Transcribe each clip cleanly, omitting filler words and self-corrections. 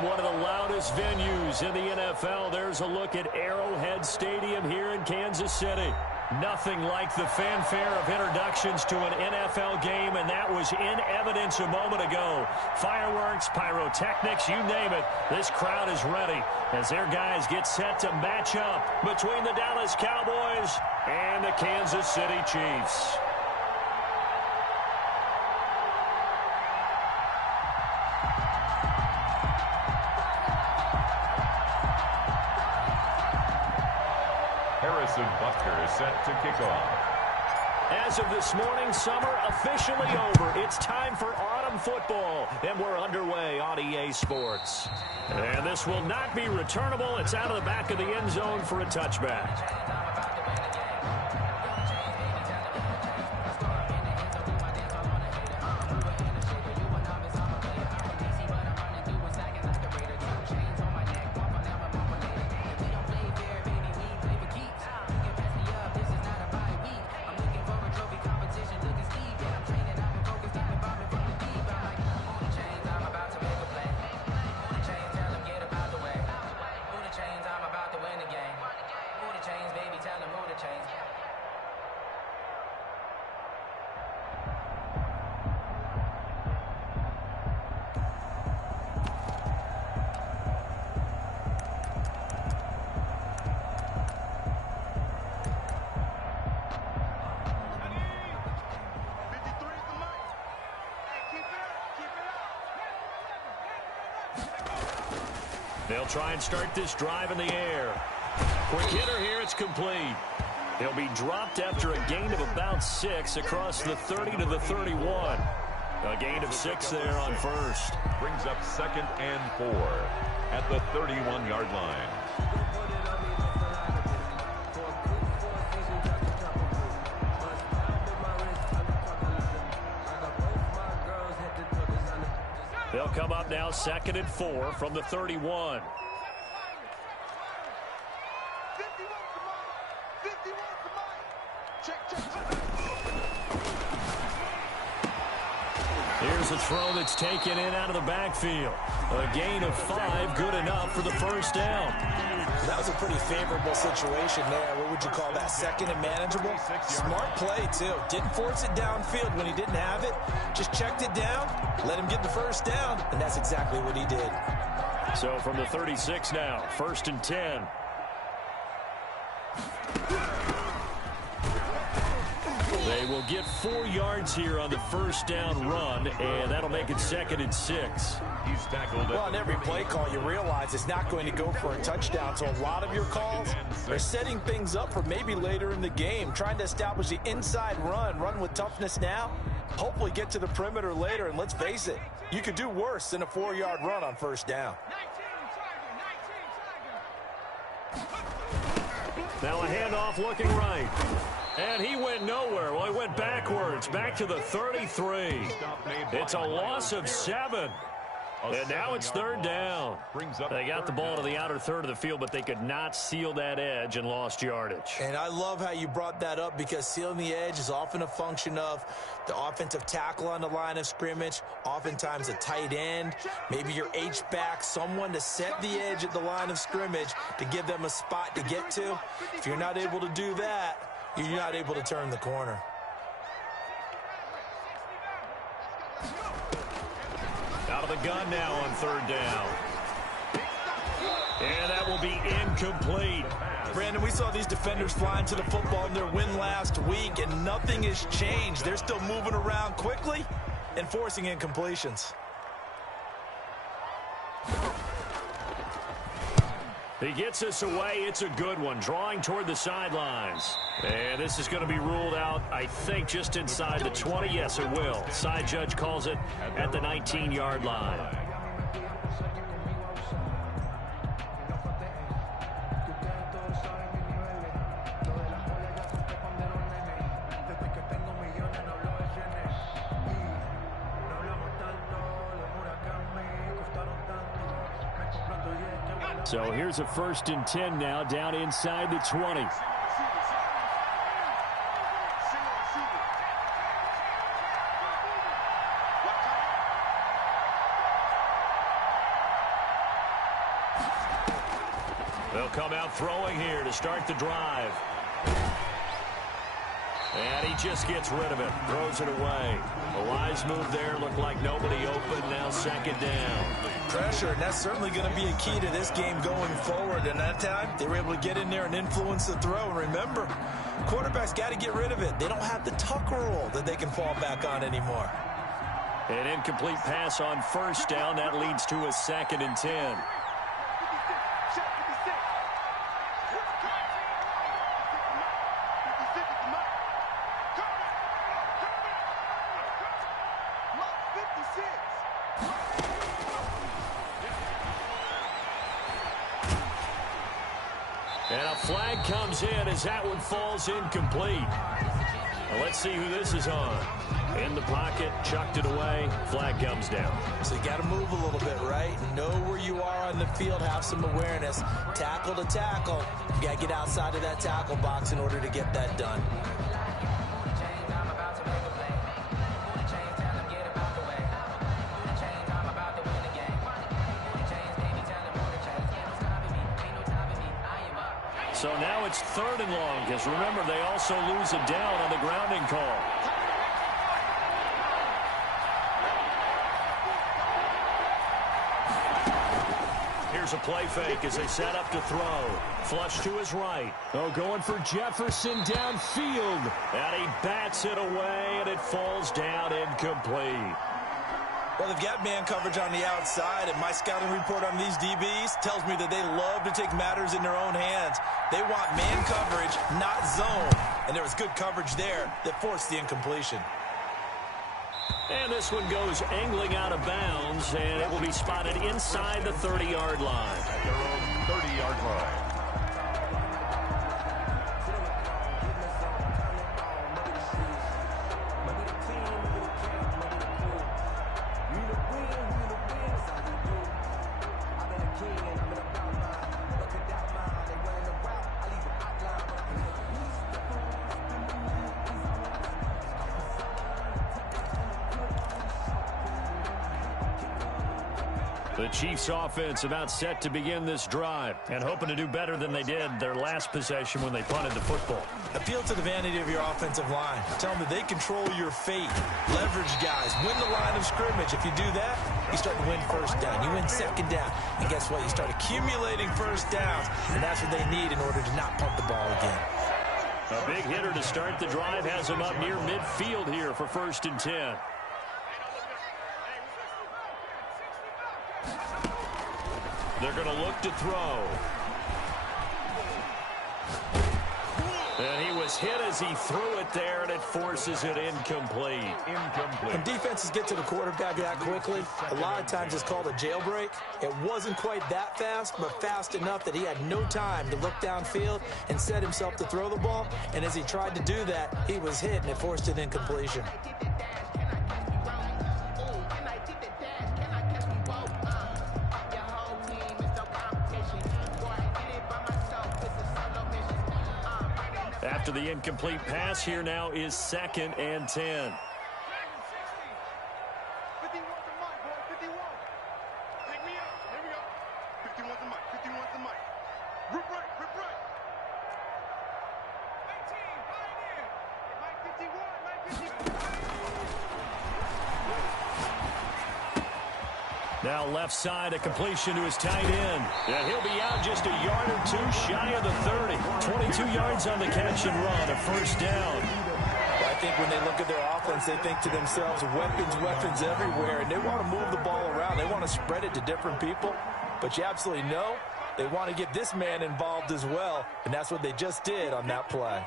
From one of the loudest venues in the NFL, there's a look at Arrowhead Stadium here in Kansas City. Nothing like the fanfare of introductions to an NFL game, and that was in evidence a moment ago. Fireworks, pyrotechnics, you name it. This crowd is ready as their guys get set to match up between the Dallas Cowboys and the Kansas City Chiefs. Buster is set to kick off. As of this morning, summer officially over. It's time for autumn football, and we're underway on EA Sports. And this will not be returnable. It's out of the back of the end zone for a touchback. They'll try and start this drive in the air. Quick hitter here, it's complete. They'll be dropped after a gain of about 6 across the 30 to the 31. A gain of 6 there on first. Brings up 2nd and 4 at the 31-yard line. They'll come up now 2nd and 4 from the 31. Here's a throw that's taken in out of the backfield. A gain of 5, good enough for the first down. That was a pretty favorable situation there. What would you call that? 2nd and manageable? Smart play, too. Didn't force it downfield when he didn't have it. Just checked it down, let him get the first down, and that's exactly what he did. So from the 36 now, 1st and 10. They will get 4 yards here on the first down run, and that'll make it 2nd and 6. He's tackled. Well, on every play call, you realize it's not going to go for a touchdown. So a lot of your calls are setting things up for maybe later in the game, trying to establish the inside run with toughness now, hopefully get to the perimeter later. And let's face it, you could do worse than a 4-yard run on first down. Now a handoff looking right. And he went nowhere. Well, he went backwards, back to the 33. It's a loss of 7. And now it's 3rd down. They got the ball to the outer third of the field, but they could not seal that edge and lost yardage. And I love how you brought that up, because sealing the edge is often a function of the offensive tackle on the line of scrimmage, oftentimes a tight end, maybe your H-back, someone to set the edge at the line of scrimmage to give them a spot to get to. If you're not able to do that, you're not able to turn the corner. Out of the gun now on 3rd down. And that will be incomplete. Brandon, we saw these defenders flying to the football in their win last week, and nothing has changed. They're still moving around quickly and forcing incompletions. He gets us away. It's a good one. Drawing toward the sidelines. And this is going to be ruled out, I think, just inside the 20. Yes, it will. Side judge calls it at the 19-yard line. So here's a 1st and 10 now, down inside the 20. They'll come out throwing here to start the drive. And he just gets rid of it, throws it away. A wise move there, looked like nobody open, now second down. Pressure, and that's certainly going to be a key to this game going forward. And that time, they were able to get in there and influence the throw. And remember, quarterbacks got to get rid of it. They don't have the tuck rule that they can fall back on anymore. An incomplete pass on first down. That leads to a 2nd and 10. And a flag comes in as that one falls incomplete. Now let's see who this is on. In the pocket, chucked it away, flag comes down. So you got to move a little bit, right? Know where you are on the field, have some awareness. Tackle to tackle. You got to get outside of that tackle box in order to get that done. So now it's 3rd and long, because remember, they also lose a down on the grounding call. Here's a play fake as they set up to throw. Flush to his right. Oh, going for Jefferson downfield. And he bats it away, and it falls down incomplete. Well, they've got man coverage on the outside, and my scouting report on these DBs tells me that they love to take matters in their own hands. They want man coverage, not zone. And there was good coverage there that forced the incompletion. And this one goes angling out of bounds, and it will be spotted inside the 30-yard line. At their own 30-yard line. The Chiefs offense about set to begin this drive and hoping to do better than they did their last possession when they punted the football. Appeal to the vanity of your offensive line. Tell them that they control your fate. Leverage guys. Win the line of scrimmage. If you do that, you start to win first down. You win second down. And guess what? You start accumulating first downs. And that's what they need in order to not punt the ball again. A big hitter to start the drive has him up near midfield here for 1st and 10. They're going to look to throw. And he was hit as he threw it there, and it forces it incomplete. When defenses get to the quarterback that quickly, a lot of times it's called a jailbreak. It wasn't quite that fast, but fast enough that he had no time to look downfield and set himself to throw the ball. And as he tried to do that, he was hit, and it forced an incompletion. After the incomplete pass, here now is 2nd and 10. Now left side, a completion to his tight end. And he'll be out just a yard or two shy of the 30. 22 yards on the catch and run, a 1st down. I think when they look at their offense, they think to themselves, weapons everywhere, and they want to move the ball around. They want to spread it to different people. But you absolutely know they want to get this man involved as well, and that's what they just did on that play.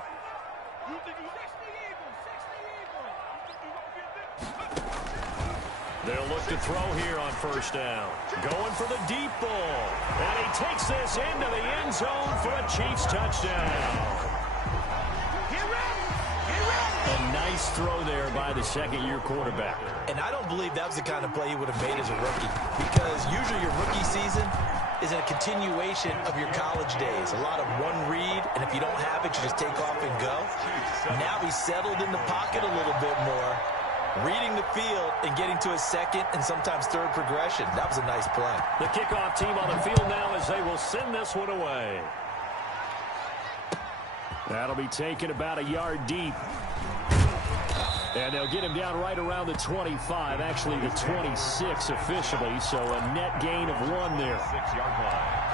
They'll look to throw here on 1st down. Going for the deep ball. And he takes this into the end zone for a Chiefs touchdown. A nice throw there by the 2nd-year quarterback. And I don't believe that was the kind of play he would have made as a rookie, because usually your rookie season is a continuation of your college days. A lot of one read, and if you don't have it, you just take off and go. Now he's settled in the pocket a little bit more. reading the field and getting to a second and sometimes third progression. That was a nice play. The kickoff team on the field now as they will send this one away. That'll be taken about a yard deep. And they'll get him down right around the 25, actually the 26 officially, so a net gain of 1 there. 6-yard line.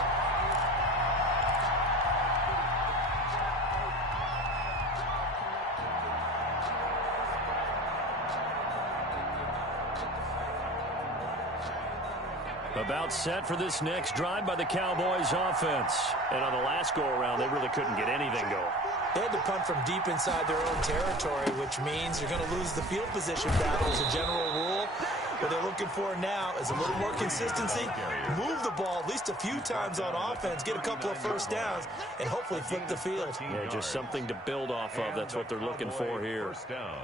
About set for this next drive by the Cowboys offense. And on the last go-around, they really couldn't get anything going. They had to punt from deep inside their own territory, which means you're going to lose the field position battle as a general rule. What they're looking for now is a little more consistency, move the ball at least a few times on offense, get a couple of first downs, and hopefully flip the field. Yeah, just something to build off of. That's what they're looking for here. First down.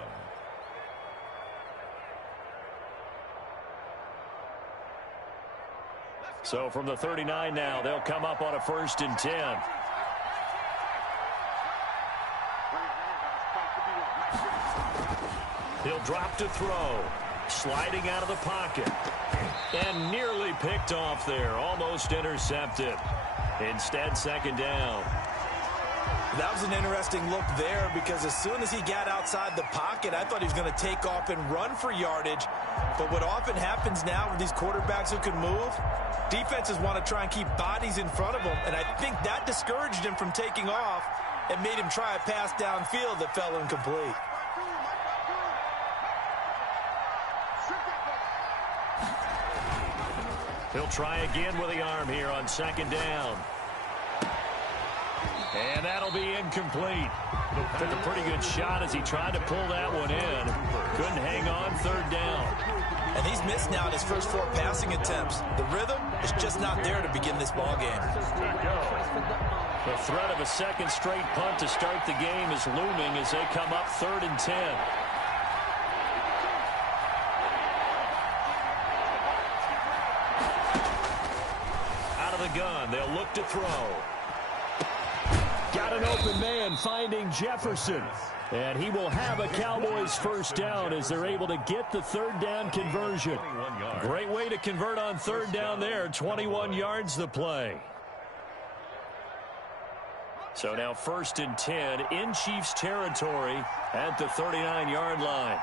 So from the 39 now, they'll come up on a 1st and 10. He'll drop to throw. Sliding out of the pocket. And nearly picked off there. Almost intercepted. Instead, 2nd down. That was an interesting look there because as soon as he got outside the pocket, I thought he was going to take off and run for yardage. But what often happens now with these quarterbacks who can move, defenses want to try and keep bodies in front of them, and I think that discouraged him from taking off and made him try a pass downfield that fell incomplete. He'll try again with the arm here on 2nd down. And that'll be incomplete. Took a pretty good shot as he tried to pull that one in. Couldn't hang on 3rd down. And he's missed now in his first 4 passing attempts. The rhythm is just not there to begin this ball game. The threat of a 2nd straight punt to start the game is looming as they come up 3rd and 10. Out of the gun, they'll look to throw. Got an open man finding Jefferson. And he will have a Cowboys 1st down as they're able to get the 3rd down conversion. Great way to convert on 3rd down there. 21 yards the play. So now 1st and 10 in Chiefs territory at the 39-yard line.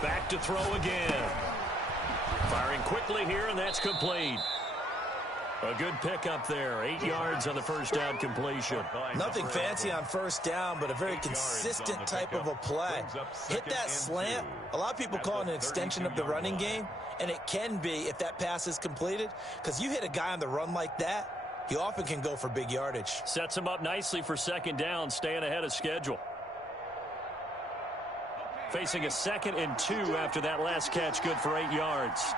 Back to throw again. Firing quickly here, and that's complete. A good pickup there. 8 yards on the 1st down completion. Nothing fancy on 1st down, but a very consistent type of a play. Hit that slant. A lot of people call it an extension of the running game, and it can be if that pass is completed, because you hit a guy on the run like that, he often can go for big yardage. Sets him up nicely for 2nd down, staying ahead of schedule. Facing a 2nd and 2 after that last catch, good for 8 yards.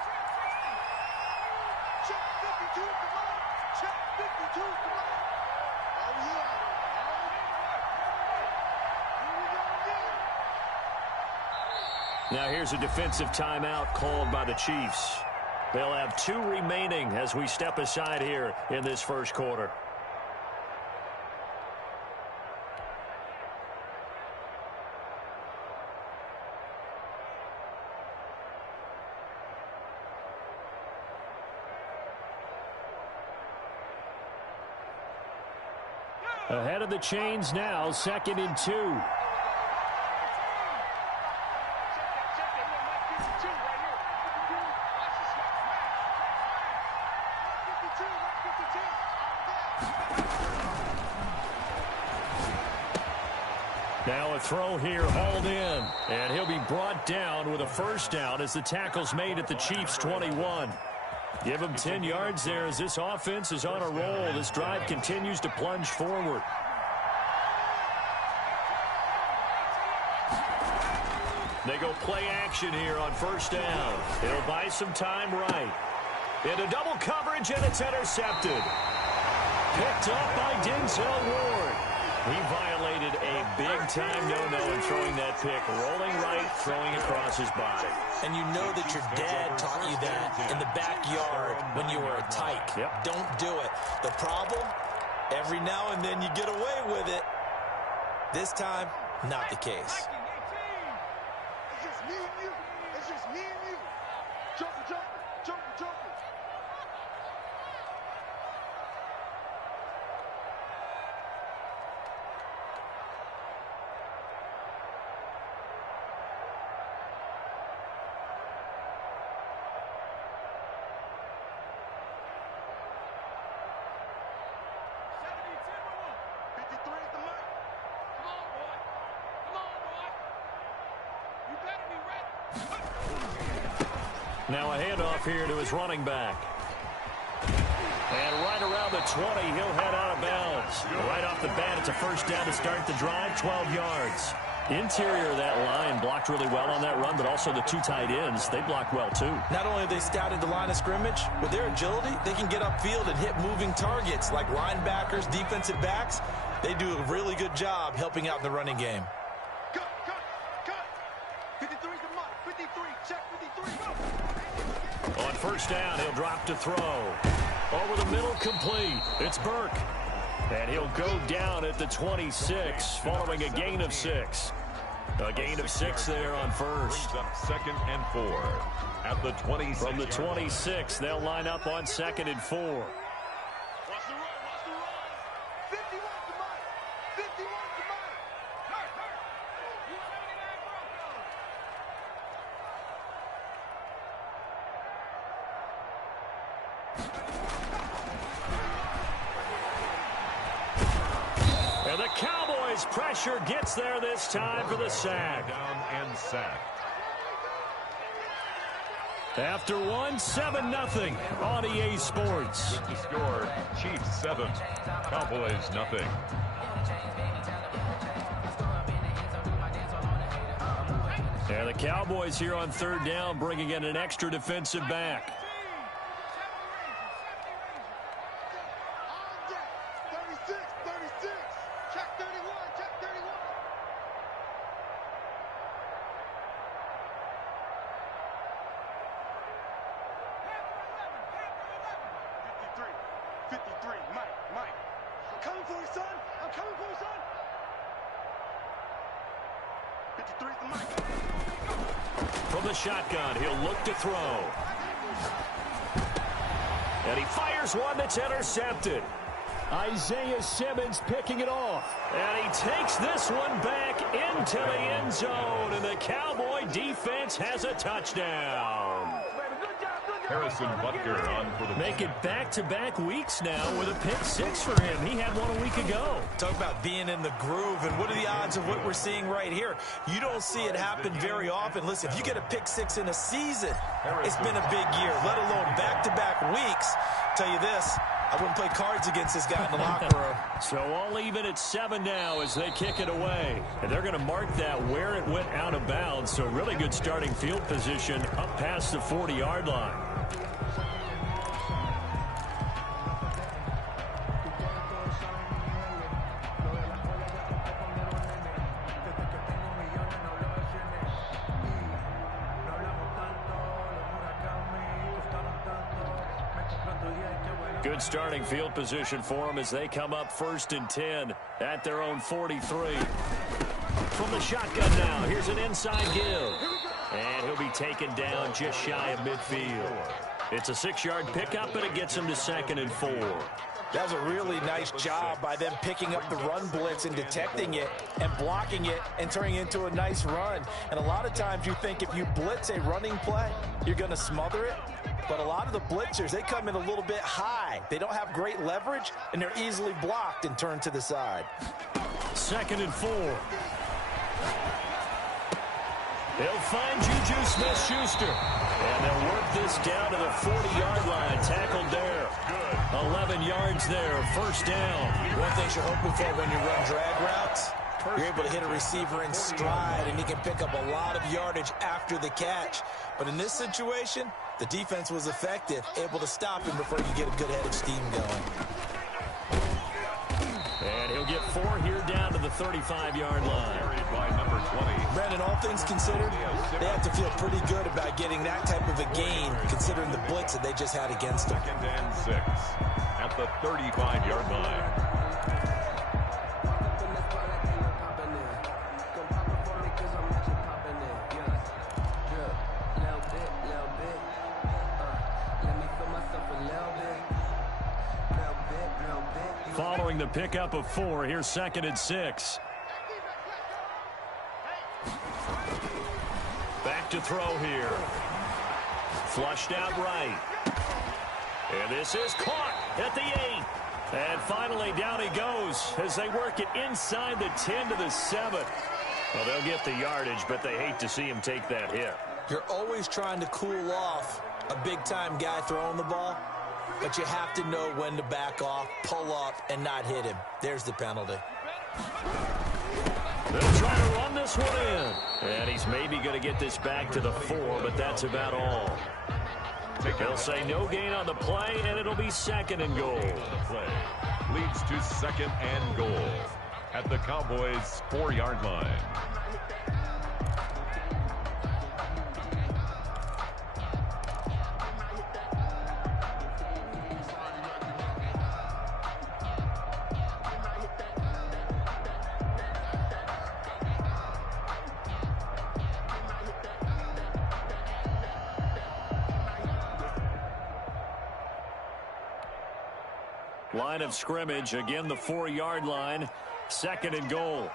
Now here's a defensive timeout called by the Chiefs. They'll have 2 remaining as we step aside here in this 1st quarter. Ahead of the chains now, 2nd and 2. Now a throw here, hauled in. And he'll be brought down with a 1st down as the tackle's made at the Chiefs' 21. Give him 10 yards there as this offense is on a roll. This drive continues to plunge forward. They go play action here on 1st down. It'll buy some time right. Into double coverage, and it's intercepted. Picked up by Denzel Ward. He violated a big-time no-no in throwing that pick. Rolling right, throwing across his body. And you know that your dad taught you that in the backyard when you were a tyke. Yep. Don't do it. The problem, every now and then you get away with it. This time, not the case. It's just me and you. It's just me and you. Jumper, jumper, jumper, jumper. Now a handoff here to his running back. And right around the 20, he'll head out of bounds. Right off the bat, it's a first down to start the drive, 12 yards. Interior of that line blocked really well on that run, but also the two tight ends, they blocked well too. Not only have they scouted the line of scrimmage, with their agility, they can get upfield and hit moving targets like linebackers, defensive backs. They do a really good job helping out in the running game. Cut, cut, cut. 53 is the mark. 53, check 53. Go. On first down, he'll drop to throw. Over the middle, complete. It's Burke. And he'll go down at the 26, following a gain of 6. A gain of 6 there on first. Brings up 2nd and 4 at the 26. From the 26, they'll line up on 2nd and 4. Watch the run, watch the run. 51 to mine. 51 to mine. Hurt, hurt. You 79 Broncos. And the Cowboys' pressure gets there this time for the sack. Down and sacked. After one, 7-0 on EA Sports. With the score, Chiefs 7, Cowboys nothing. And the Cowboys here on third down, bringing in an extra defensive back. All day. 36, 36. Check 31, check 31. Panther 11, 53, Mike. I'm coming for you, son. I'm coming for you, son. 53 is the Mike. From the shotgun, he'll look to throw. And he fires one that's intercepted. Isaiah Simmons picking it off. And he takes this one back into the end zone. And the Cowboy defense has a touchdown. Harrison Butker on for the Make it back-to-back weeks now with a pick 6 for him. He had one a week ago. Talk about being in the groove, and what are the odds of what we're seeing right here? You don't see it happen very often. Listen, if you get a pick 6 in a season, it's been a big year, let alone back-to-back weeks. Tell you this, I wouldn't play cards against this guy in the locker room. So all even at 7 now as they kick it away. And they're going to mark that where it went out of bounds. So really good starting field position up past the 40-yard line. Good starting field position for them as they come up 1st and 10 at their own 43. From the shotgun now, here's an inside give. And he'll be taken down just shy of midfield. It's a 6-yard pickup, and it gets him to 2nd and 4. That was a really nice job by them picking up the run blitz and detecting it and blocking it and turning it into a nice run. And a lot of times you think if you blitz a running play, you're going to smother it. But a lot of the blitzers, they come in a little bit high. They don't have great leverage, and they're easily blocked and turned to the side. 2nd and 4. They'll find Juju Smith-Schuster. And they'll work this down to the 40-yard line. Tackled there. 11 yards there. 1st down. One thing you're hoping for when you run drag routes, you're able to hit a receiver in stride, and he can pick up a lot of yardage after the catch. But in this situation, the defense was effective, able to stop him before you get a good head of steam going. And he'll get 4 here down 35-yard line. Carried by number 20. Brandon, all things considered, they have to feel pretty good about getting that type of a gain, considering the blitz that they just had against them. 2nd and 6 at the 35-yard line. Following the pickup of 4, here's 2nd and 6. Back to throw here. Flushed out right. And this is caught at the 8. And finally down he goes as they work it inside the 10 to the 7. Well, they'll get the yardage, but they hate to see him take that hit. You're always trying to cool off a big-time guy throwing the ball, but you have to know when to back off, pull up, and not hit him. There's the penalty. They'll try to run this one in. And he's maybe going to get this back to the 4, but that's about all. They'll say no gain on the play, and it'll be 2nd and goal. Play leads to 2nd and goal at the Cowboys' 4-yard line. Line of scrimmage, again the 4-yard line, 2nd and goal.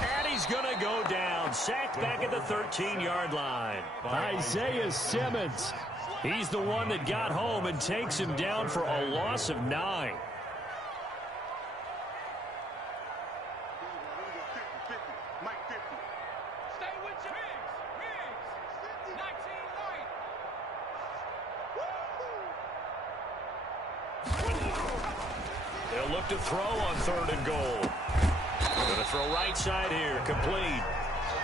And he's going to go down, sacked back at the 13-yard line. Isaiah Simmons, he's the one that got home and takes him down for a loss of 9. They'll look to throw on 3rd and goal. Going to throw right side here, complete.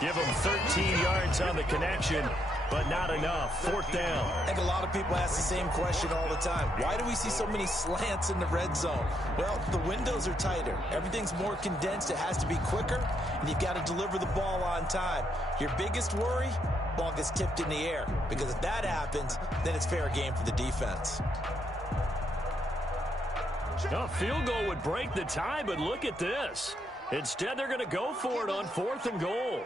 Give him 13 yards on the connection, but not enough. 4th down. I think a lot of people ask the same question all the time. Why do we see so many slants in the red zone? Well, the windows are tighter. Everything's more condensed. It has to be quicker, and you've got to deliver the ball on time. Your biggest worry? Ball gets tipped in the air, because if that happens, then it's fair game for the defense. A field goal would break the tie, but look at this. Instead, they're going to go for it on 4th and goal.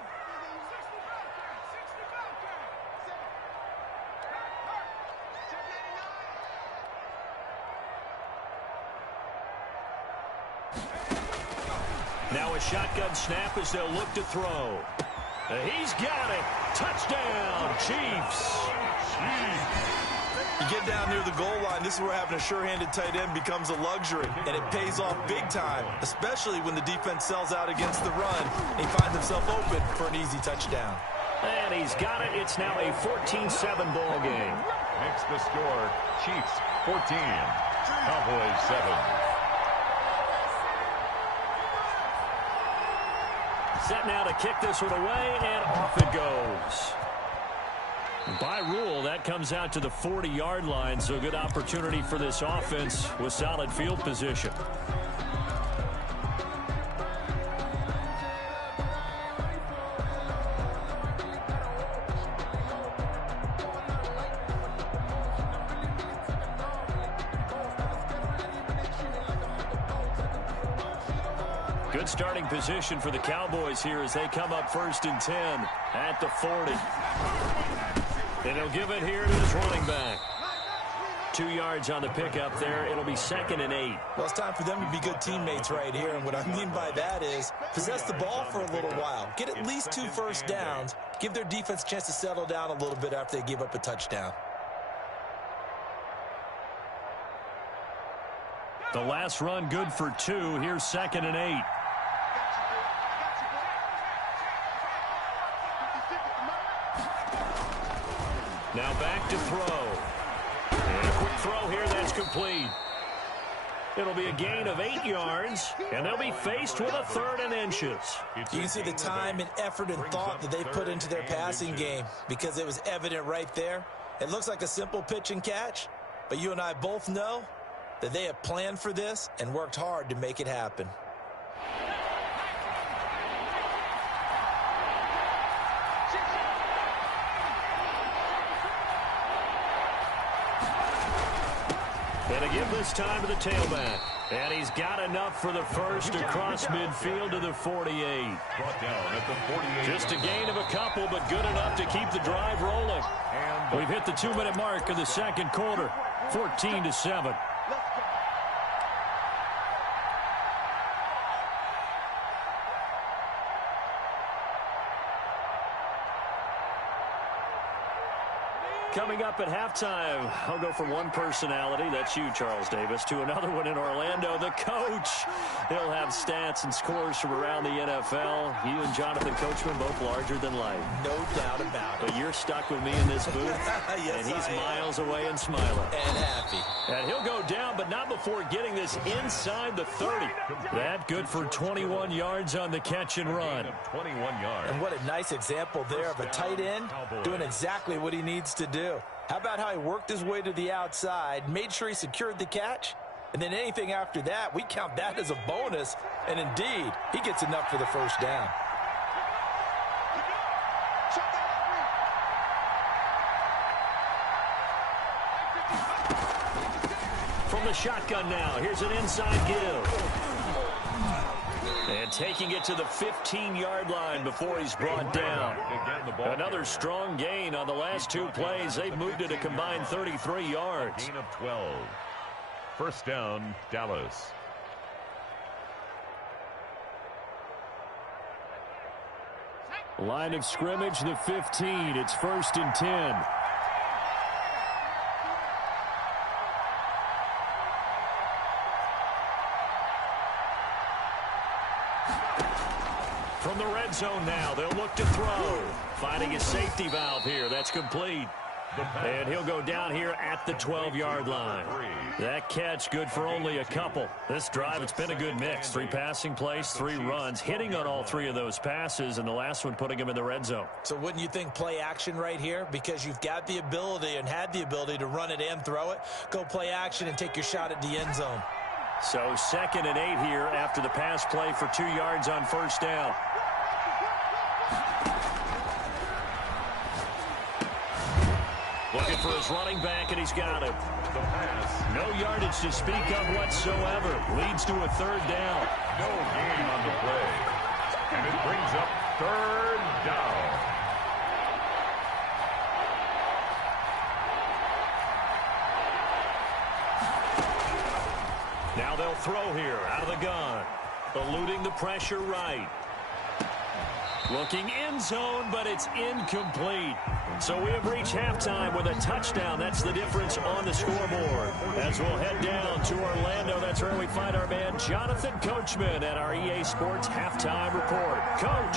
Now a shotgun snap as they'll look to throw. He's got it. Touchdown, Chiefs. You get down near the goal line, this is where having a sure-handed tight end becomes a luxury, and it pays off big time, especially when the defense sells out against the run, and he finds himself open for an easy touchdown. And he's got it. It's now a 14-7 ball game. Next the score, Chiefs 14, Cowboys 7. Set now to kick this one away, and off it goes. By rule, that comes out to the 40-yard line, so a good opportunity for this offense with solid field position. Good starting position for the Cowboys here as they come up 1st and 10 at the 40. And he'll give it here to his running back. 2 yards on the pickup there. It'll be 2nd and 8. Well, it's time for them to be good teammates right here. And what I mean by that is possess the ball for a little while. Get at least 2 first downs. Give their defense a chance to settle down a little bit after they give up a touchdown. The last run good for 2. Here's 2nd and 8. Now back to throw. And a quick throw here, that's complete. It'll be a gain of 8 yards, and they'll be faced with a 3rd and inches. You can see the time and effort and thought that they put into their passing game because it was evident right there. It looks like a simple pitch and catch, But you and I both know that they have planned for this and worked hard to make it happen. And a give this time to the tailback. And he's got enough for the first across midfield to the 48. Brought down at the 48. Just a gain of a couple, but good enough to keep the drive rolling. And we've hit the 2-minute mark of the second quarter, 14-7. Coming up at halftime, I'll go from one personality, that's you, Charles Davis, to another one in Orlando, the coach. He'll have stats and scores from around the NFL. You and Jonathan Coachman, both larger than life. No doubt about it. But you're stuck with me in this booth, yes, and he's miles away and smiling. And happy. And he'll go down, but not before getting this inside the 30. That good for 21 yards on the catch and run. 21 yards. And what a nice example there of a tight end doing exactly what he needs to do. How about how he worked his way to the outside, made sure he secured the catch, and then anything after that, we count that as a bonus. And indeed, he gets enough for the first down. From the shotgun now, here's an inside give. And taking it to the 15-yard line before he's brought down. Another strong gain on the last two plays. They've moved it a combined 33 yards. Gain of 12. First down, Dallas. Line of scrimmage, the 15. It's 1st and 10. From the red zone now, they'll look to throw. Finding a safety valve here. That's complete. And he'll go down here at the 12-yard line. That catch good for only a couple. This drive, it's been a good mix. 3 passing plays, 3 runs, hitting on all 3 of those passes, and the last one putting him in the red zone. So wouldn't you think play action right here? Because you've got the ability and had the ability to run it and throw it. Go play action and take your shot at the end zone. So 2nd and 8 here after the pass play for 2 yards on first down. Looking for his running back, and he's got him. The pass. No yardage to speak of whatsoever. Leads to a 3rd down. No gain on the play. And it brings up 3rd down. Now they'll throw here out of the gun. Eluding the pressure right. Looking end zone, but it's incomplete. So we have reached halftime with a touchdown. That's the difference on the scoreboard. As we'll head down to Orlando, that's where we find our man Jonathan Coachman at our EA Sports Halftime Report. Coach,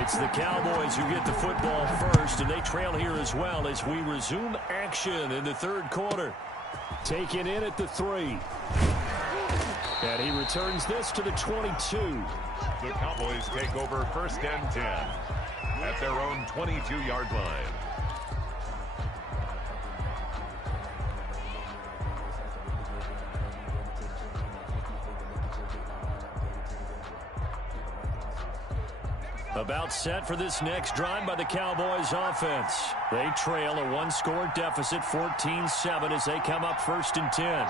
it's the Cowboys who get the football first, and they trail here as well as we resume action in the 3rd quarter. Taken in at the 3. And he returns this to the 22. The Cowboys take over 1st and 10 at their own 22-yard line. About set for this next drive by the Cowboys offense. They trail a 1-score deficit, 14-7 as they come up 1st and 10.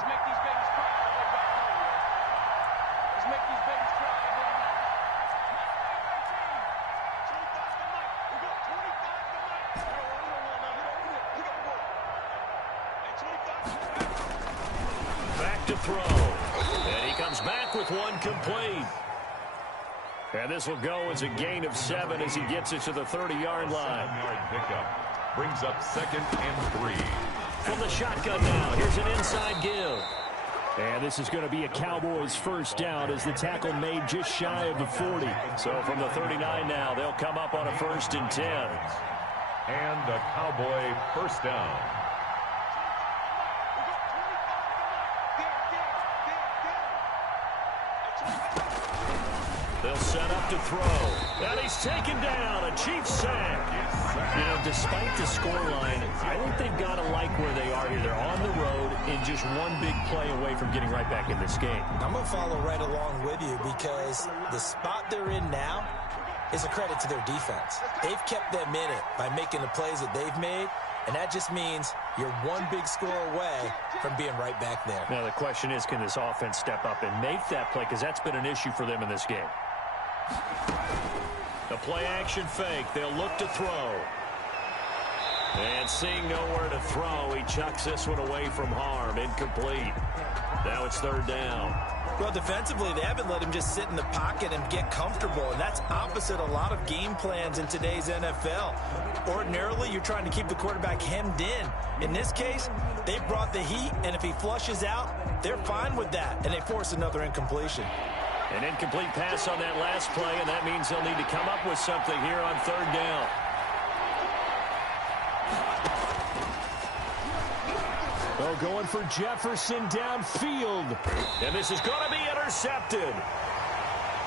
Back to throw. And he comes back with one complete. And this will go as a gain of 7 as he gets it to the 30-yard line. 7-yard pickup brings up 2nd and 3. From the shotgun now, here's an inside give. And this is going to be a Cowboys first down as the tackle made just shy of the 40. So from the 39 now, they'll come up on a 1st and 10. And a Cowboy first down. They'll set up to throw. And he's taken down. A Chiefs sack. You know, despite the scoreline, I think they've got to like where they are here. They're on the road and just one big play away from getting right back in this game. I'm going to follow right along with you because the spot they're in now is a credit to their defense. They've kept them in it by making the plays that they've made, and that just means you're one big score away from being right back there. Now, the question is, can this offense step up and make that play? Because that's been an issue for them in this game. The play-action fake. They'll look to throw. And seeing nowhere to throw, he chucks this one away from harm. Incomplete. Now it's third down. Well, defensively, they haven't let him just sit in the pocket and get comfortable, and that's opposite a lot of game plans in today's NFL. Ordinarily, you're trying to keep the quarterback hemmed in. In this case, they brought the heat, and if he flushes out, they're fine with that, and they force another incompletion. An incomplete pass on that last play, and that means they'll need to come up with something here on third down. Oh, going for Jefferson downfield. And this is going to be intercepted.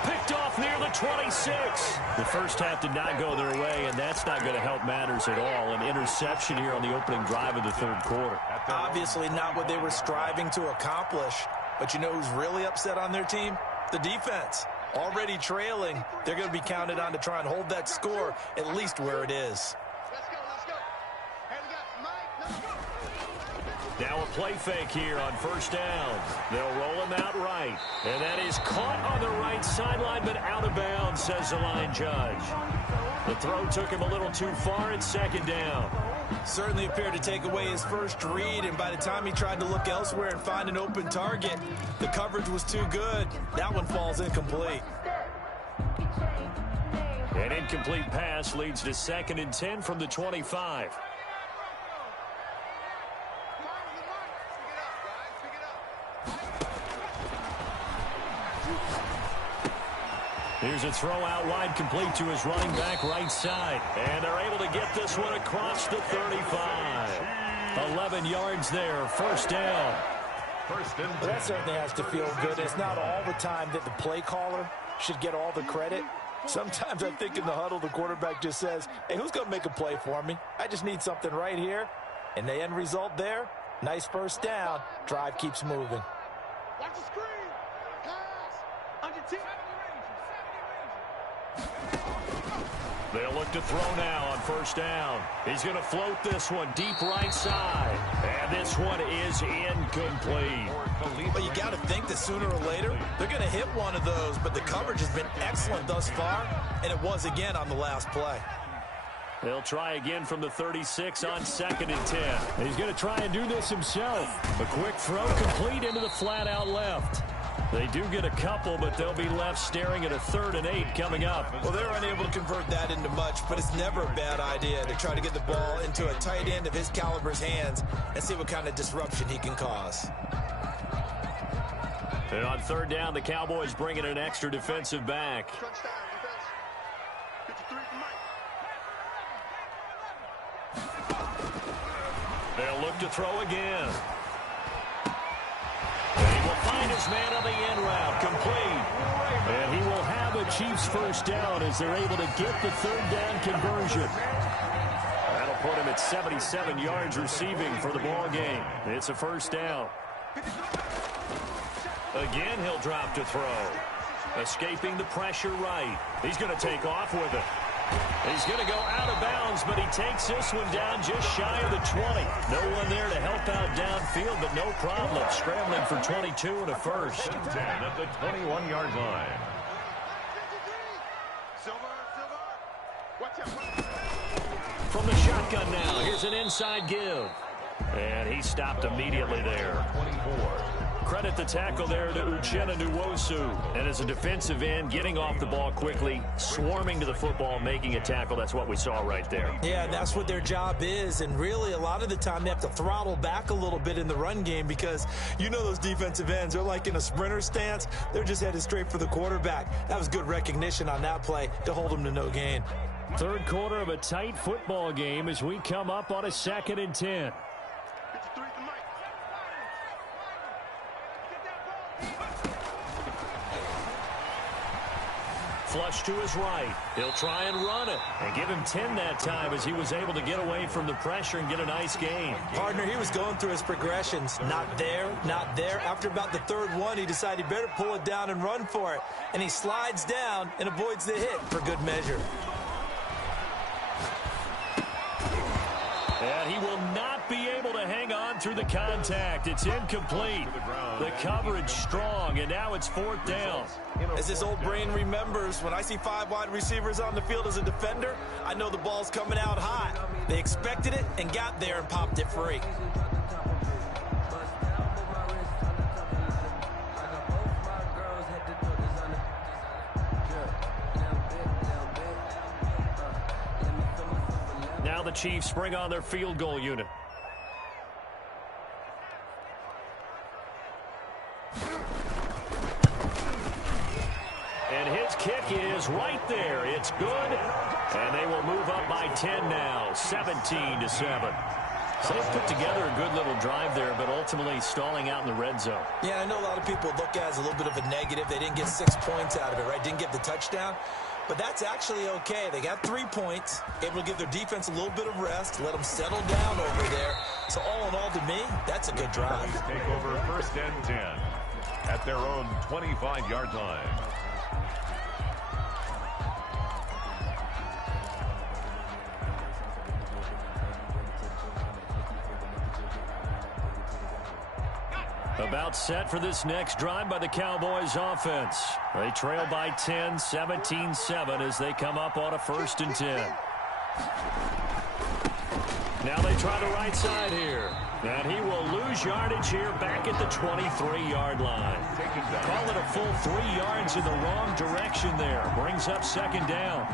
Picked off near the 26. The first half did not go their way, and that's not going to help matters at all. An interception here on the opening drive of the third quarter. Obviously not what they were striving to accomplish. But you know who's really upset on their team? The defense. Already trailing, they're going to be counted on to try and hold that score at least where it is. Let's go. Hey, we got Mike. Let's go. Now a play fake here on first down. They'll roll him out right. And that is caught on the right sideline, but out of bounds, says the line judge. The throw took him a little too far at second down. Certainly appeared to take away his first read, and by the time he tried to look elsewhere and find an open target, the coverage was too good. That one falls incomplete. An incomplete pass leads to 2nd and 10 from the 25. Here's a throw out wide, complete to his running back right side. And they're able to get this one across the 35. 11 yards there, first down. First and 10. Well, that certainly has to feel good. It's not all the time that the play caller should get all the credit. Sometimes I think in the huddle, the quarterback just says, hey, who's going to make a play for me? I just need something right here. And the end result there, nice first down. Drive keeps moving. Watch the screen. Pass. Under 10. They'll look to throw now on first down. He's going to float this one deep right side. And this one is incomplete. Well, you got to think that sooner or later, they're going to hit one of those. But the coverage has been excellent thus far, and it was again on the last play. They'll try again from the 36 on 2nd and 10. He's going to try and do this himself. A quick throw complete into the flat out left. They do get a couple, but they'll be left staring at a 3rd and 8 coming up. Well, they're unable to convert that into much, but it's never a bad idea to try to get the ball into a tight end of his caliber's hands and see what kind of disruption he can cause. And on third down, the Cowboys bring in an extra defensive back. Crunch down, defense. 53 for Mike. They'll look to throw again. And he will find his man on the end route, complete. And he will have a Chiefs first down as they're able to get the third down conversion. That'll put him at 77 yards receiving for the ball game. It's a first down. Again, he'll drop to throw. Escaping the pressure right. He's going to take off with it. He's going to go out of bounds, but he takes this one down just shy of the 20. No one there to help out downfield, but no problem. Scrambling for 22 and a first. 10 at the 21-yard line. Silver. Watch out. From the shotgun now, here's an inside give. And he stopped immediately there. 24. Credit the tackle there to Uchenna Nwosu. And as a defensive end, getting off the ball quickly, swarming to the football, making a tackle. That's what we saw right there. Yeah, that's what their job is. And really, a lot of the time, they have to throttle back a little bit in the run game because you know those defensive ends, they're like in a sprinter stance. They're just headed straight for the quarterback. That was good recognition on that play to hold them to no gain. Third quarter of a tight football game as we come up on a 2nd and 10. 53 for Mike. flush to his right. He'll try and run it and give him 10 that time as he was able to get away from the pressure and get a nice gain. Partner, he was going through his progressions. Not there, not there. After about the third one, he decided he better pull it down and run for it. And he slides down and avoids the hit for good measure. And he will not be able to hang on through the contact. It's incomplete. The coverage strong, and now it's fourth down. As his old brain remembers, when I see 5 wide receivers on the field as a defender, I know the ball's coming out hot. They expected it and got there and popped it free. Now the Chiefs bring on their field goal unit. And his kick is right there. It's good. And they will move up by 10 now, 17-7. So they've put together a good little drive there, but ultimately stalling out in the red zone. Yeah, I know a lot of people look at it as a little bit of a negative. They didn't get 6 points out of it, right? Didn't get the touchdown. But that's actually okay. They got 3 points, able to give their defense a little bit of rest, let them settle down over there. So all in all, to me, that's a good drive. Take over 1st and 10 at their own 25-yard line. About set for this next drive by the Cowboys offense. They trail by 10, 17-7 as they come up on a 1st and 10. Now they try the right side here. And he will lose yardage here back at the 23-yard line. Call it a full 3 yards in the wrong direction there. Brings up 2nd down.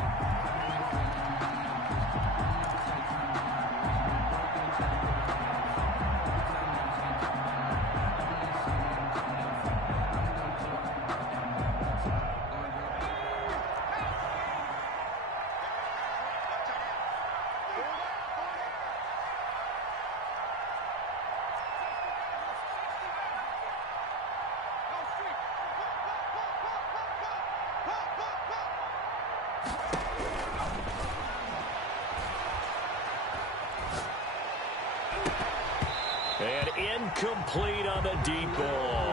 And incomplete on the deep ball.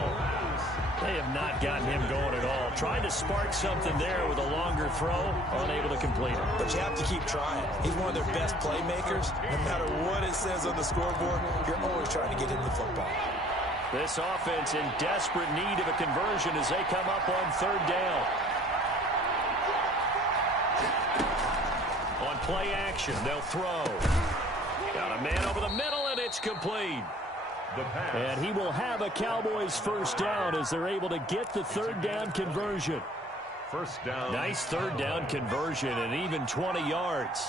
They have not gotten him going at all. Trying to spark something there with a longer throw, unable to complete it. But you have to keep trying. He's one of their best playmakers. No matter what it says on the scoreboard, you're always trying to get him the football. This offense in desperate need of a conversion as they come up on 3rd down. On play action, they'll throw. Got a man over the middle, and it's complete. And he will have a Cowboys 1st down as they're able to get the 3rd down conversion. 1st down. Nice 3rd down conversion and even 20 yards.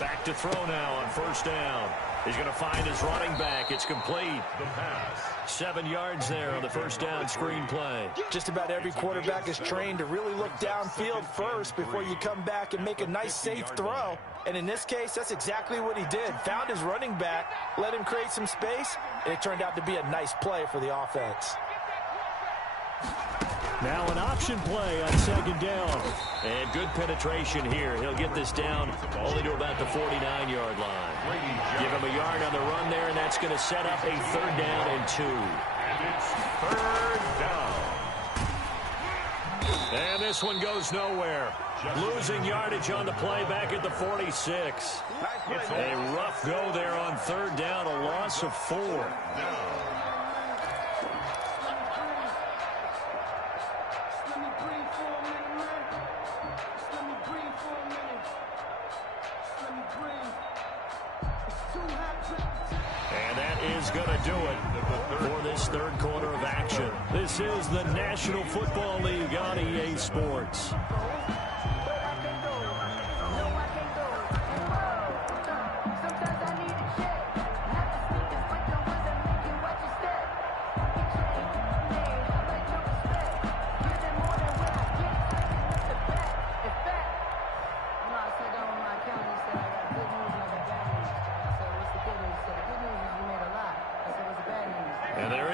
Back to throw now on 1st down. He's going to find his running back. It's complete. The pass. 7 yards there on the 1st down screen play. Just about every quarterback is trained to really look downfield first before you come back and make a nice safe throw. And in this case, that's exactly what he did. Found his running back, let him create some space, and it turned out to be a nice play for the offense. Now an option play on 2nd down. And good penetration here. He'll get this down only to about the 49-yard line. Give him a yard on the run there, and that's going to set up a 3rd down and 2. And it's 3rd down. And this one goes nowhere. Losing yardage on the play back at the 46. A rough go there on 3rd down, a loss of 4. And that is going to do it for this 3rd quarter of action. This is the National Football League on EA Sports.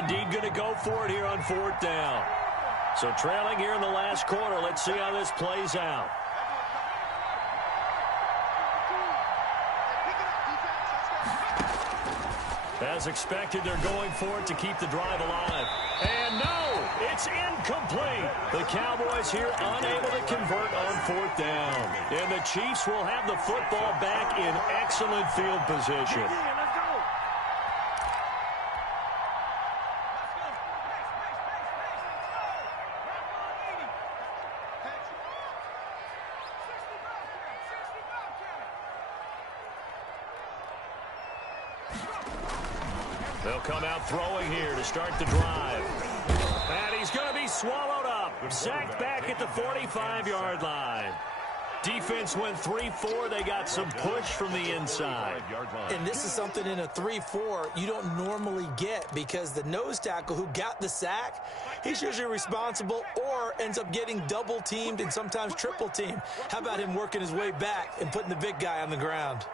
indeed going to go for it here on 4th down. So trailing here in the last quarter. Let's see how this plays out. As expected, they're going for it to keep the drive alive. And no, it's incomplete. The Cowboys here unable to convert on 4th down. And the Chiefs will have the football back in excellent field position. They'll come out throwing here to start the drive. And he's going to be swallowed up. Sacked back at the 45-yard line. Defense went 3-4. They got some push from the inside. And this is something in a 3-4 you don't normally get because the nose tackle who got the sack, he's usually responsible or ends up getting double-teamed and sometimes triple-teamed. How about him working his way back and putting the big guy on the ground?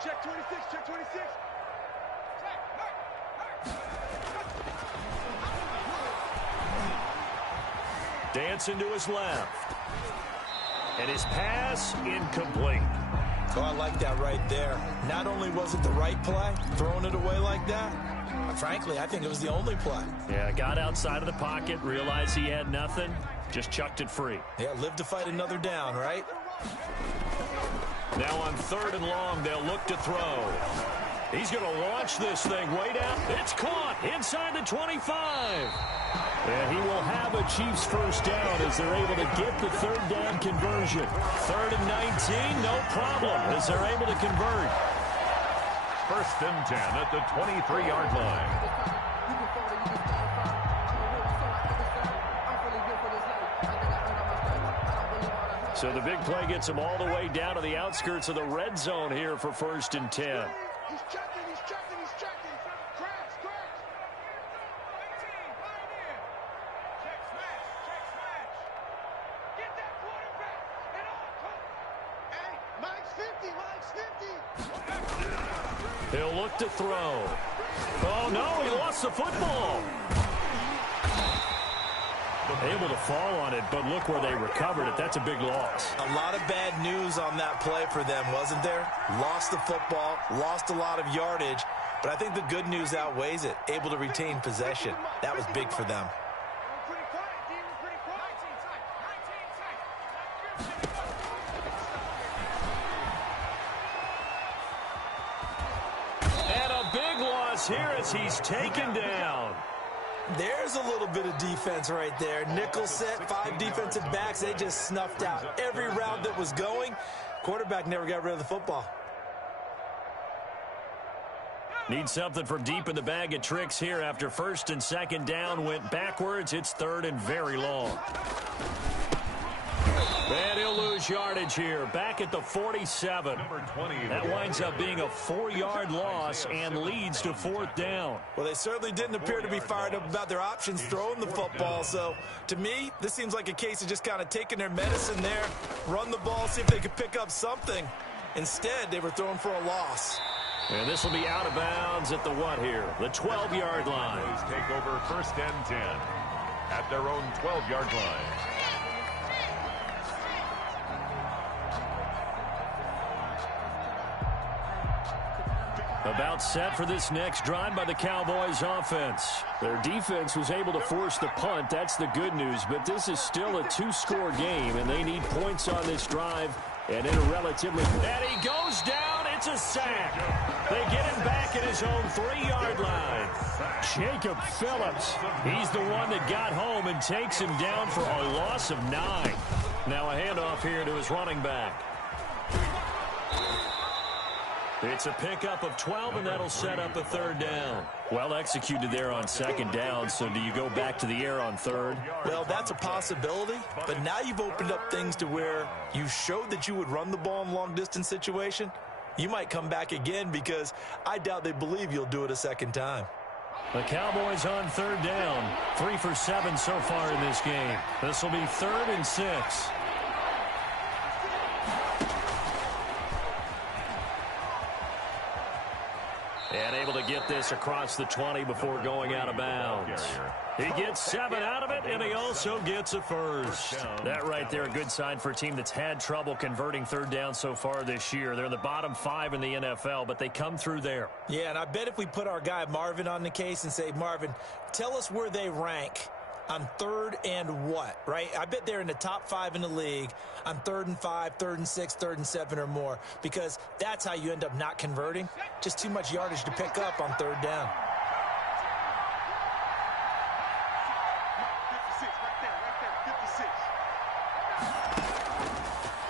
Check 26, check 26. Dancing to his left. And his pass incomplete. Oh, I like that right there. Not only was it the right play, throwing it away like that, frankly, I think it was the only play. Yeah, got outside of the pocket, realized he had nothing, just chucked it free. Yeah, live to fight another down, right? Now on 3rd and long, they'll look to throw. He's going to launch this thing way down. It's caught inside the 25. And he will have a Chiefs first down as they're able to get the 3rd down conversion. 3rd and 19, no problem as they're able to convert. 1st and 10 at the 23-yard line. So the big play gets him all the way down to the outskirts of the red zone here for 1st and 10. He's checking, he's checking, he's checking. Crash, crash. Check smash, check smash. Get that quarterback. And on. Hey, Mike's 50, Mike's 50. He'll look to throw. Oh, no, he lost the football. Able to fall on it, but look where they recovered it. That's a big loss. A lot of bad news on that play for them, wasn't there? Lost the football, lost a lot of yardage, but I think the good news outweighs it. Able to retain possession. That was big for them. Pretty quiet, D. We're pretty quiet. 19 tight. And a big loss here as he's taken down. There's a little bit of defense right there. Nickel set, 5 defensive backs. They just snuffed out every route that was going. Quarterback never got rid of the football. Need something from deep in the bag of tricks here after 1st and 2nd down went backwards. It's 3rd and very long. And he'll lose yardage here. Back at the 47. That winds up being a 4-yard loss and leads to 4th down. Well, they certainly didn't appear to be fired up about their options throwing the football. So, to me, this seems like a case of just kind of taking their medicine there, run the ball, see if they could pick up something. Instead, they were throwing for a loss. And this will be out of bounds at the what here? The 12-yard line. Take over 1st and 10 at their own 12-yard line. About set for this next drive by the Cowboys offense. Their defense was able to force the punt. That's the good news. But this is still a 2-score game, and they need points on this drive. And in a relatively... And he goes down. It's a sack. They get him back at his own 3-yard line. Jacob Phillips. He's the one that got home and takes him down for a loss of 9. Now a handoff here to his running back. It's a pickup of 12, and that'll set up a 3rd down. Well executed there on 2nd down, so do you go back to the air on 3rd? Well, that's a possibility, but now you've opened up things to where you showed that you would run the ball in long-distance situation. You might come back again because I doubt they believe you'll do it a 2nd time. The Cowboys on 3rd down. 3 for 7 so far in this game. This will be 3rd and 6. And able to get this across the 20 before going out of bounds. He gets 7 out of it, and he also gets a first. That right there, a good sign for a team that's had trouble converting third down so far this year. They're in the bottom 5 in the NFL, but they come through there. Yeah, and I bet if we put our guy Marvin on the case and say, Marvin, tell us where they rank on third and what, right? I bet they're in the top 5 in the league on 3rd and 5, 3rd and 6, 3rd and 7 or more, because that's how you end up not converting. Just too much yardage to pick up on third down.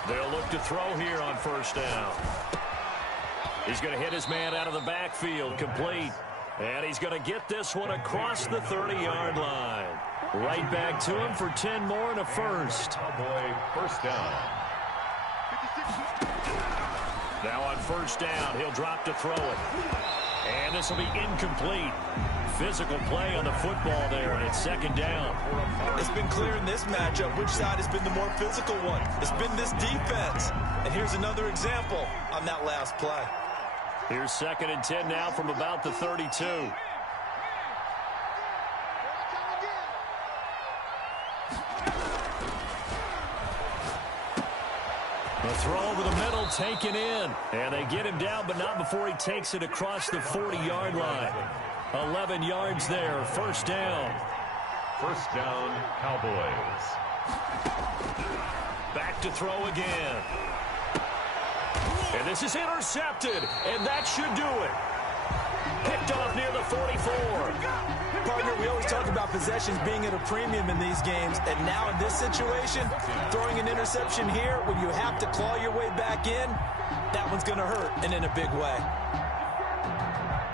They'll look to throw here on first down. He's going to hit his man out of the backfield, complete. And he's going to get this one across the 30-yard line. Right back to him for 10 more and a first. Cowboy first down. Now on first down, he'll drop to throw it. And this will be incomplete. Physical play on the football there, and it's second down. It's been clear in this matchup which side has been the more physical one. It's been this defense. And here's another example on that last play. Here's 2nd and 10 now from about the 32. The throw over the middle taken in. And they get him down, but not before he takes it across the 40-yard line. 11 yards there, first down. First down, Cowboys. Back to throw again. And this is intercepted, and that should do it. Picked off near the 44. Partner, we always talk about possessions being at a premium in these games, and now in this situation, throwing an interception here when you have to claw your way back in, that one's going to hurt, and in a big way.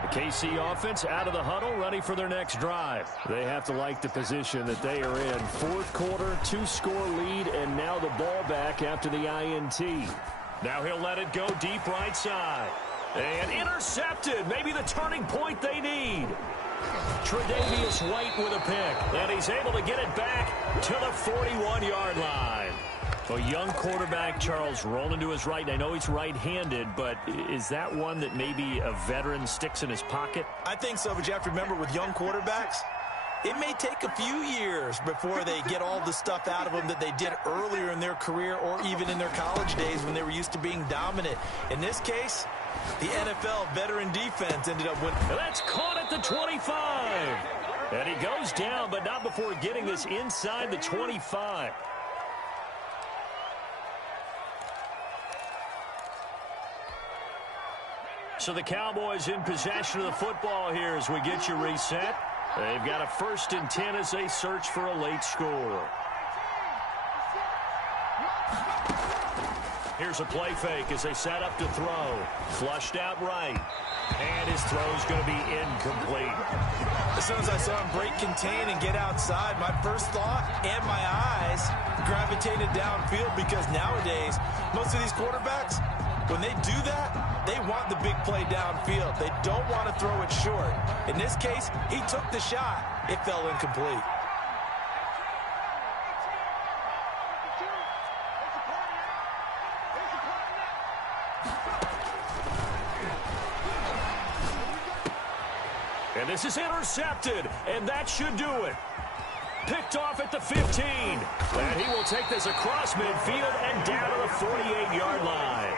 The KC offense out of the huddle, ready for their next drive. They have to like the position that they are in. Fourth quarter, 2-score lead, and now the ball back after the INT. Now he'll let it go deep right side. And intercepted. Maybe the turning point they need. Tre'Davious White with a pick. And he's able to get it back to the 41-yard line. A young quarterback, Charles, rolling to his right. And I know he's right-handed, but is that one that maybe a veteran sticks in his pocket? I think so, but you have to remember with young quarterbacks, it may take a few years before they get all the stuff out of them that they did earlier in their career or even in their college days when they were used to being dominant. In this case, the NFL veteran defense ended up winning. And that's caught at the 25. And he goes down, but not before getting this inside the 25. So the Cowboys in possession of the football here as we get you reset. They've got a 1st and 10 as they search for a late score. Here's a play fake as they set up to throw. Flushed out right. And his throw's going to be incomplete. As soon as I saw him break contain and get outside, my first thought and my eyes gravitated downfield, because nowadays, most of these quarterbacks, when they do that, they want the big play downfield. They don't want to throw it short. In this case, he took the shot. It fell incomplete. And this is intercepted, and that should do it. Picked off at the 15. And he will take this across midfield and down to the 48-yard line.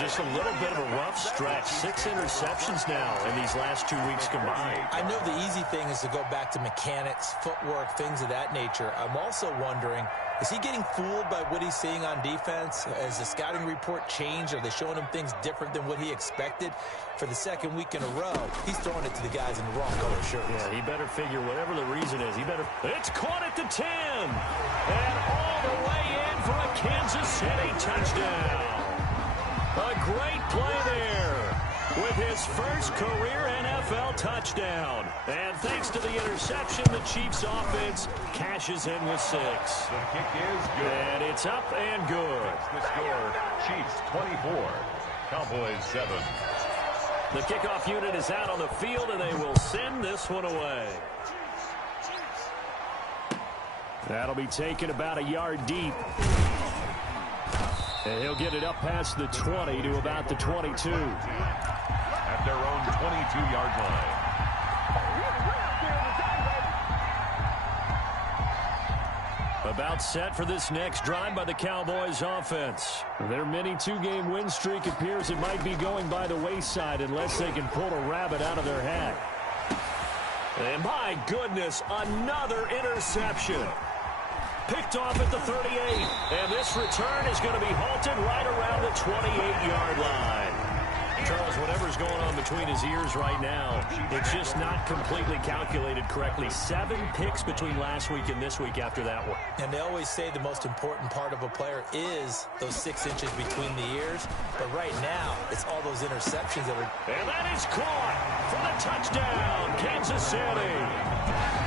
Just a little bit of a rough stretch. 6 interceptions now in these last 2 weeks combined. I know the easy thing is to go back to mechanics, footwork, things of that nature. I'm also wondering, is he getting fooled by what he's seeing on defense? Has the scouting report changed? Are they showing him things different than what he expected? For the 2nd week in a row, he's throwing it to the guys in the wrong color shirts. Yeah, he better figure whatever the reason is. It's caught at the 10. And all the way in for a Kansas City touchdown. A great play there with his first career NFL touchdown. And thanks to the interception, the Chiefs offense cashes in with 6. The kick is good. And it's up and good. The score, Chiefs 24, Cowboys 7. The kickoff unit is out on the field, and they will send this one away. That'll be taken about a yard deep. And he'll get it up past the 20 to about the 22. At at their own 22-yard line. About set for this next drive by the Cowboys offense. Their mini two-game win streak appears it might be going by the wayside unless they can pull a rabbit out of their hat. And my goodness, another interception. Picked off at the 38. And this return is going to be halted right around the 28-yard line. Charles, whatever's going on between his ears right now, it's just not completely calculated correctly. 7 picks between last week and this week after that one. And they always say the most important part of a player is those 6 inches between the ears. But right now, it's all those interceptions that are... And that is caught for the touchdown, Kansas City.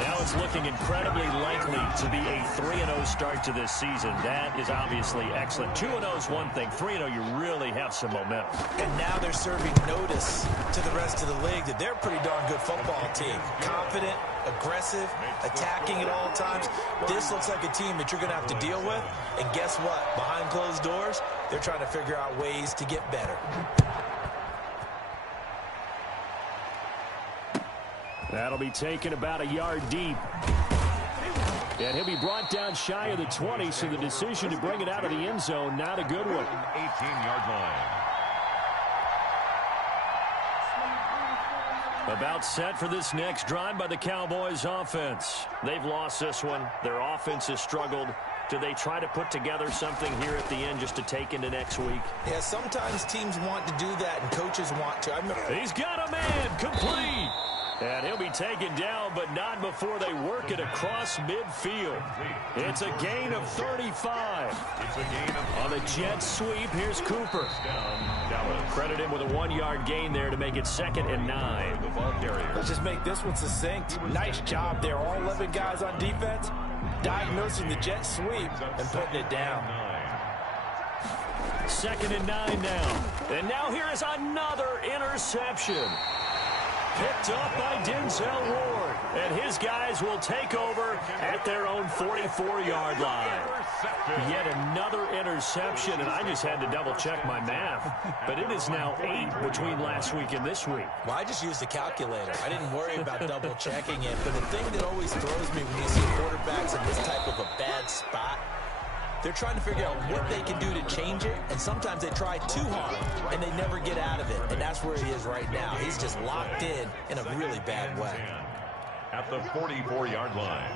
Now it's looking incredibly likely to be a 3-0 start to this season. That is obviously excellent. 2-0 is one thing. 3-0, you really have some momentum. And now they're serving notice to the rest of the league that they're a pretty darn good football team. Confident, aggressive, attacking at all times. This looks like a team that you're going to have to deal with. And guess what? Behind closed doors, they're trying to figure out ways to get better. That'll be taken about a yard deep. And he'll be brought down shy of the 20, so the decision to bring it out of the end zone, not a good one. 18-yard line. About set for this next drive by the Cowboys offense. They've lost this one. Their offense has struggled. Do they try to put together something here at the end just to take into next week? Yeah, sometimes teams want to do that and coaches want to. He's got a man, complete. And he'll be taken down, but not before they work it across midfield. It's a gain of 35. On the jet sweep, here's Cooper. Credit him with a 1-yard gain there to make it 2nd and 9. Let's just make this one succinct. Nice job there. All 11 guys on defense diagnosing the jet sweep and putting it down. 2nd and 9 now. And now here is another interception. Picked up by Denzel Ward. And his guys will take over at their own 44-yard line. Yet another interception, and I just had to double-check my math. But it is now 8 between last week and this week. Well, I just used the calculator. I didn't worry about double-checking it. But the thing that always throws me when you see quarterbacks in this type of a bad spot, they're trying to figure out what they can do to change it, and sometimes they try too hard, and they never get out of it. And that's where he is right now. He's just locked in a really bad way. At the 44-yard line.